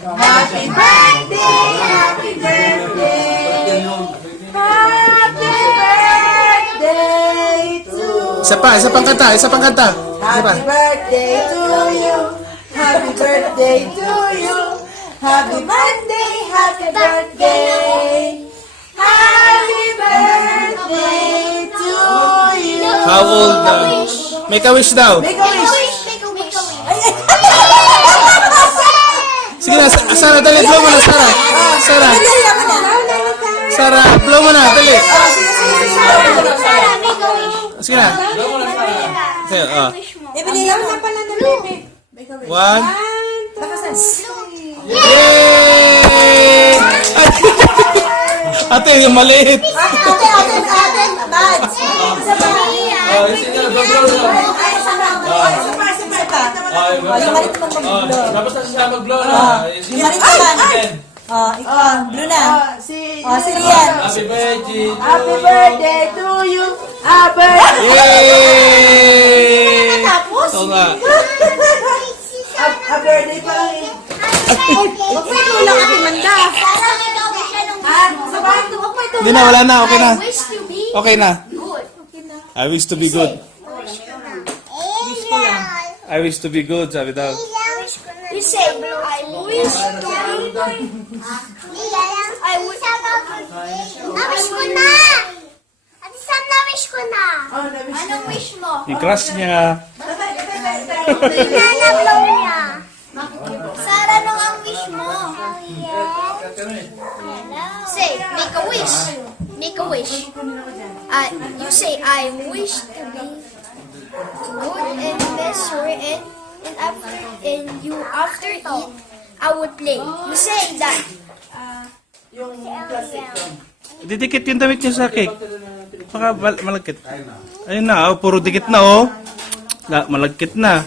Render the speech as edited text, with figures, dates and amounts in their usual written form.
Happy birthday, happy birthday, happy birthday to Isa pang kanta. Happy birthday to you, happy birthday to you, happy birthday, happy birthday, happy birthday to you. How old daw? Make a wish daw. Make a wish. Sige na, Sarah, dali, blow mo na, Sarah. Sarah, blow mo na, dali. Sige na. Sige, Ibigay mo na pala ng baby. One. Lakasan. Yay! Ay! Ate, yung maliit. Ate, Mads. Isa pa. Yung malit naman mag-blow. Tapos na siya mag-blow na. Yung malit naman. Ikaw, blue na. Si Rian. Happy birthday. Happy birthday to you. Happy birthday. Yay! Oo nga. Happy birthday pa lang eh. Huwag mo itulang Ate Manda. Hindi na, wala na, okay na. Wish to be Okay na. good. I wish to be good. I wish to be good, sabi daw. You say, I wish to be I wish. Na-wish ko na! Ate Sam, na-wish ko na! Anong wish mo? Yung crush niya. Nanablaw niya. Sarah, anong ang wish mo? Say, make a wish. Make a wish. You say, I wish to be good and measure and after eat, I would play. You say that. Didikit yung damit niya sa cake. Baka malagkit. Ayun na, puro dikit na, oh. Malagkit na.